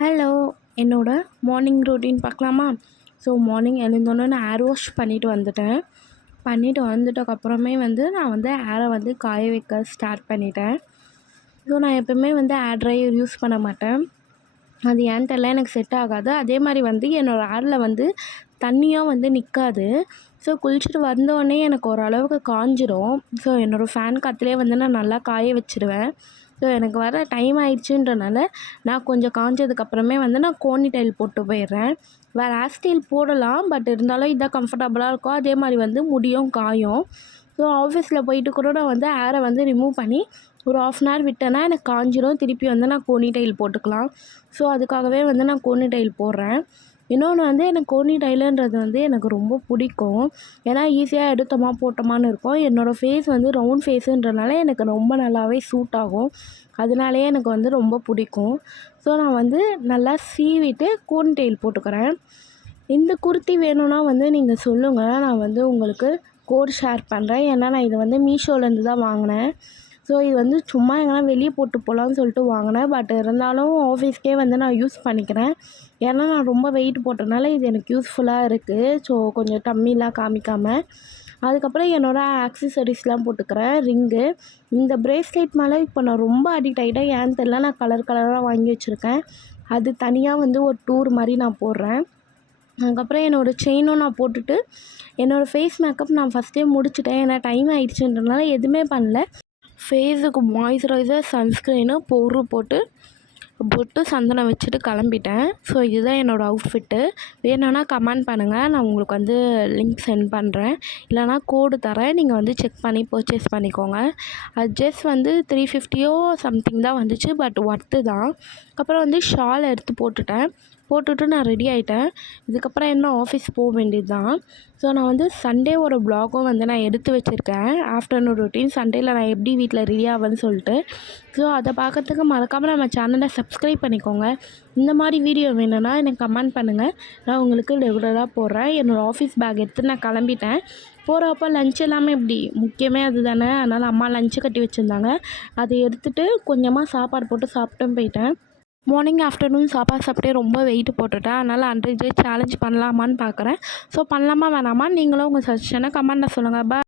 Hello! என்னோட morning routine பார்க்கலாமா? So morning எழுந்தோனே நான் ஹேர் வாஷ் பண்ணிவிட்டு வந்துட்டேன். பண்ணிவிட்டு வந்துட்டதுக்கப்புறமே நான் ஹேரை காய வைக்க ஸ்டார்ட் பண்ணிட்டேன். ஸோ நான் எப்பவுமே ஹேர் ட்ரையர் யூஸ் பண்ண மாட்டேன். அது ஏன்னு தெரியல, எனக்கு செட் ஆகாது. அதே மாதிரி என்னோடய ஹேரில் தண்ணியும் நிற்காது. ஸோ குளிச்சுட்டு வந்தோடனே எனக்கு ஓரளவுக்கு காஞ்சிரும். ஸோ என்னோடய ஃபேன் காற்றுலேயே நான் நல்லா காய வச்சுருவேன். ஸோ எனக்கு வர டைம் ஆயிடுச்சுன்றனால நான் கொஞ்சம் காஞ்சதுக்கப்புறமே நான் கோனி டைல் போட்டு போயிடுறேன். வேறு ஹேர் ஸ்டைல் போடலாம், பட் இருந்தாலும் இதான் கம்ஃபர்டபுளாக இருக்கும். அதே மாதிரி முடியும் காயும். ஸோ ஆஃபீஸில் போயிட்டு கூட நான் ஹேரை ரிமூவ் பண்ணி ஒரு 1/2 அன் ஹவர் விட்டேன்னா எனக்கு காஞ்சிரும். திருப்பி நான் கோனி டைல் போட்டுக்கலாம். ஸோ அதுக்காகவே நான் கோனி டைல் போடுறேன். இன்னொன்று எனக்கு கோனி டைலுன்றது எனக்கு ரொம்ப பிடிக்கும். ஏன்னா ஈஸியாக எடுத்தோமா போட்டோமான்னு இருக்கும். என்னோடய ஃபேஸ் ரவுண்ட் ஃபேஸுன்றனால எனக்கு ரொம்ப நல்லாவே சூட் ஆகும். அதனாலேயே எனக்கு ரொம்ப பிடிக்கும். ஸோ நான் நல்லா சீவிட்டு கோனி டைல் போட்டுக்கிறேன். இந்த குர்த்தி வேணும்னா நீங்கள் சொல்லுங்கள். நான் உங்களுக்கு கோட் ஷேர் பண்ணுறேன். ஏன்னா நான் இது மீஷோலேருந்து தான் வாங்கினேன். ஸோ இது சும்மா எங்கன்னா வெளியே போட்டு போகலான்னு சொல்லிட்டு வாங்கினேன். பட் இருந்தாலும் ஆஃபீஸ்க்கே நான் யூஸ் பண்ணிக்கிறேன். ஏன்னா நான் ரொம்ப வெயிட் போட்டனால இது எனக்கு யூஸ்ஃபுல்லாக இருக்குது. ஸோ கொஞ்சம் டம்மிலாம் காமிக்காமல். அதுக்கப்புறம் என்னோடய ஆக்சஸரிஸ்லாம் போட்டுக்கிறேன். ரிங்கு, இந்த ப்ரேஸ்லெட் மேலே இப்போ நான் ரொம்ப அடிக்ட் ஆகிட்டேன். ஏன்னு தெரியல, நான் கலர் கலராக வாங்கி வச்சுருக்கேன். அது தனியாக ஒரு டூர் மாதிரி நான் போடுறேன். அதுக்கப்புறம் என்னோடய செயினும் நான் போட்டுட்டு என்னோடய ஃபேஸ் மேக்கப் நான் ஃபஸ்ட்டே முடிச்சுட்டேன். ஏன்னா டைம் ஆகிடுச்சுன்றனால எதுவுமே பண்ணல. ஃபேஸுக்கு மாய்ஸ்சரைசர், சன்ஸ்க்ரீனு, பவுட்ரு போட்டு பொட்டு சந்தனம் வச்சுட்டு கிளம்பிட்டேன். ஸோ இதுதான் என்னோடய அவுட்ஃபிட்டு. வேணும்னா கமெண்ட் பண்ணுங்கள், நான் உங்களுக்கு லிங்க் சென்ட் பண்ணுறேன். இல்லைனா கோடு தரேன், நீங்கள் செக் பண்ணி பர்ச்சேஸ் பண்ணிக்கோங்க. அது ஜஸ்ட் 350 சம்திங் தான் வந்துச்சு, பட் ஒர்த்து தான். அப்புறம் ஷால் எடுத்து போட்டுட்டு நான் ரெடி ஆகிட்டேன். இதுக்கப்புறம் என்ன ஆஃபீஸ் போக வேண்டியது தான். ஸோ நான் சண்டே ஒரு வ்ளாகும் நான் எடுத்து வச்சுருக்கேன். ஆஃப்டர்நூன் ரொட்டீன் சண்டேயில் நான் எப்படி வீட்டில் ரெடி ஆவேன்னு சொல்லிட்டு. ஸோ அதை பார்க்கறதுக்கு மறக்காமல் நம்ம சேனலை சப்ஸ்கிரைப் பண்ணிக்கோங்க. இந்த மாதிரி வீடியோ வேணும்னா எனக்கு கமெண்ட் பண்ணுங்கள். நான் உங்களுக்கு ரெகுலராக போடுறேன். என்னோடய ஆஃபீஸ் பேக் எடுத்து நான் கிளம்பிட்டேன். போகிறப்ப லஞ்ச் எல்லாமே இப்படி முக்கியமே அது தானே. அதனால் அம்மா லஞ்சு கட்டி வச்சுருந்தாங்க. அதை எடுத்துகிட்டு கொஞ்சமாக சாப்பாடு போட்டு சாப்பிட்டும் போயிட்டேன். மார்னிங் ஆஃப்டர்நூன் சாப்பாடு சாப்பிட்டே ரொம்ப வெயிட் போட்டுட்டேன். அதனால் 100 டே சேலஞ்ச் பண்ணலாமான்னு பார்க்குறேன். ஸோ பண்ணலாமா வேணாமா? நீங்களும் உங்கள் சஜஷனை கமெண்ட்டில் சொல்லுங்கள். பாய்.